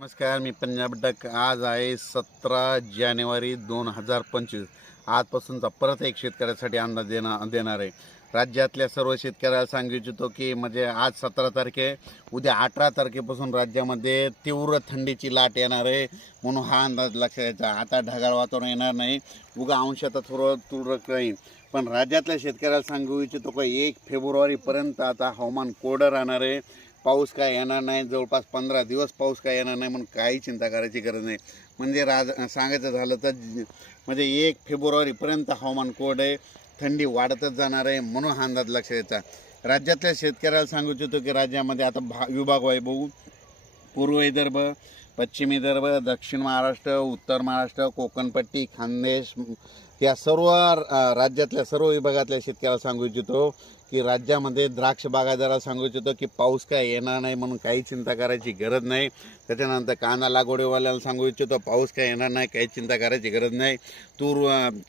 नमस्कार, मी पंजाब डक. आज आहे 17 जानेवारी 2025. आजपासूनचा परत एक शेतकऱ्यासाठी अंदाज देणार आहे. राज्यातल्या सर्व शेतकऱ्याला सांगू इच्छितो की म्हणजे आज 17 तारखे, उद्या 18 तारखेपासून राज्यामध्ये तीव्र थंडीची लाट येणार आहे, म्हणून हा अंदाज लक्षात घ्यायचा. आता ढगाळ वातावरण येणार नाही, उगा अंशात थोडं तुरळक राहील. पण राज्यातल्या शेतकऱ्याला सांगू इच्छितो की 1 फेब्रुवारीपर्यंत आता हवामान कोरडं राहणार आहे. पाऊस काय येणार नाही, जवळपास 15 दिवस पाऊस काय येणार नाही, म्हणून काही चिंता करायची गरज नाही. म्हणजे सांगायचं झालं तर म्हणजे 1 फेब्रुवारीपर्यंत हवामान कोरडं आहे, थंडी वाढतच जाणार आहे, म्हणून हा अंदाज लक्षात घ्यायचा. राज्यातल्या शेतकऱ्याला सांगू इच्छितो की राज्यामध्ये आता विभाग आहे बघू. पूर्व विदर्भ, पश्चिम विदर्भ, दक्षिण महाराष्ट्र, उत्तर महाराष्ट्र, कोकणपट्टी, खानदेश या सर्व राज्यातल्या सर्व विभागातल्या शेतकऱ्याला सांगू इच्छितो की राज्यामध्ये द्राक्ष बागायतदाराला सांगू इच्छितो की पाऊस काय येणार नाही, म्हणून काही चिंता करायची गरज नाही. त्याच्यानंतर कांदा लागवडीवाल्याला सांगू इच्छितो पाऊस काय येणार नाही, काही चिंता करायची गरज नाही.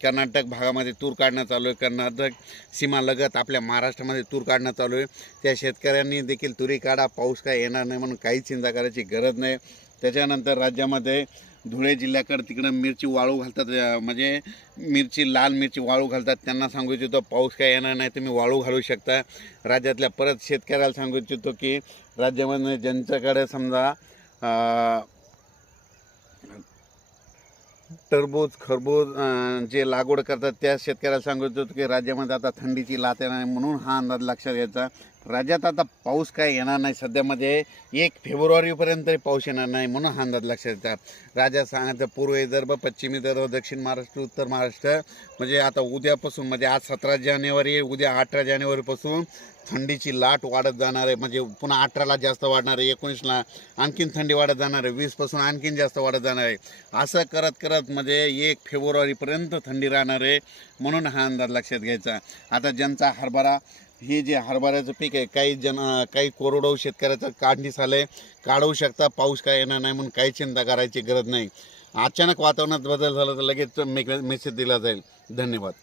कर्नाटक भागामध्ये तूर काढणं चालू आहे, कर्नाटक सीमालगत आपल्या महाराष्ट्रामध्ये तूर काढणं चालू आहे. त्या शेतकऱ्यांनी देखील तुरी काढा, पाऊस काय येणार नाही, म्हणून काही चिंता करायची गरज नाही. त्याच्यानंतर राज्यामध्ये धुळे जिल्ह्याकडे तिकडं मिरची वाळू घालतात, म्हणजे लाल मिरची वाळू घालतात, त्यांना सांगू इच्छितो पाऊस काय येणार नाही, तुम्ही वाळू घालू शकता. राज्यातल्या परत शेतकऱ्याला सांगू इच्छितो की राज्यामध्ये ज्यांच्याकडे समजा टरबूज खरबूज जे लागवड करतात त्या शेतकऱ्याला सांगू इच्छितो की राज्यामध्ये आता थंडीची लाट येणार आहे, म्हणून हा अंदाज लक्षात घ्यायचा. राज्यात आता पाऊस काय येणार नाही, सध्यामध्ये 1 फेब्रुवारीपर्यंत पाऊस येणार नाही, म्हणून हा अंदाज लक्षात घ्यायचा. राज्यात सांगायचं पूर्व विदर्भ, पश्चिम विदर्भ, दक्षिण महाराष्ट्र, उत्तर महाराष्ट्र म्हणजे आता उद्यापासून म्हणजे आज 17 जानेवारी, उद्या 18 जानेवारीपासून थंडीची लाट वाढत जाणार आहे. म्हणजे पुन्हा 18ला जास्त वाढणार आहे, 19ला आणखीन थंडी वाढत जाणार आहे, 20पासून आणखीन जास्त वाढत जाणार आहे. असं करत करत म्हणजे 1 फेब्रुवारीपर्यंत थंडी राहणार आहे, म्हणून हा अंदाज लक्षात घ्यायचा. आता ज्यांचा हरभरा, हे जे हरभऱ्याचं पीक आहे, काही कोरडवाहू शेतकऱ्याचं काढणीस आलं आहे, काढू शकता. पाऊस काय येणार नाही, म्हणून काही चिंता करायची गरज नाही. अचानक वातावरणात बदल झाला तर लगेच मेसेज दिला जाईल. धन्यवाद.